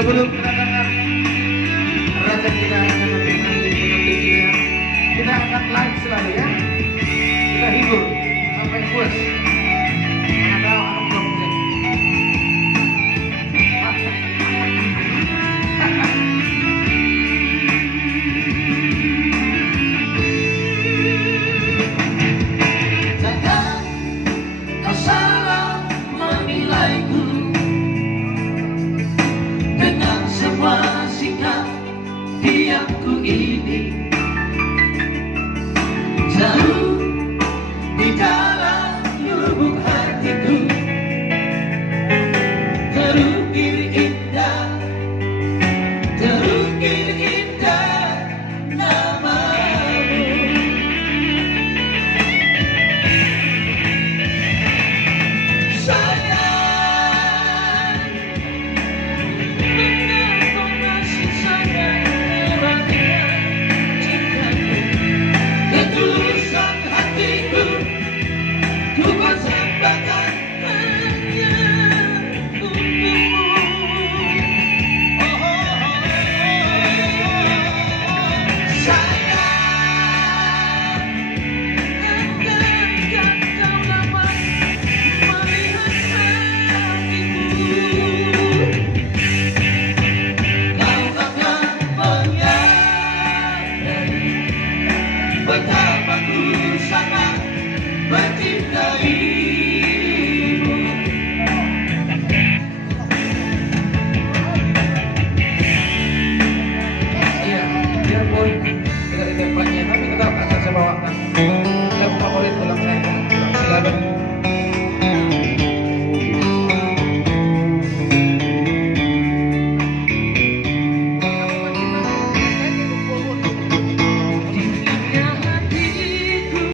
Sebelum kedatangan raja kita kita angkat live selalu ya. Kita hibur sampai puas. Ada anak belum Jangan kau salah menilaiku dengan semua sikap diamku ini. Jauh di dalam lubuk hatiku terukir indah, terukir indah namamu. Sayang, mengapa masih sangat meragukan cintaku, ketulusan hatiku, ku persembahkan hanya untukmu. Sayang, andaikan kau dapat melihat hatiku, kau akan menyadari betapa ku sangat mencintaimu. Iya, biarpun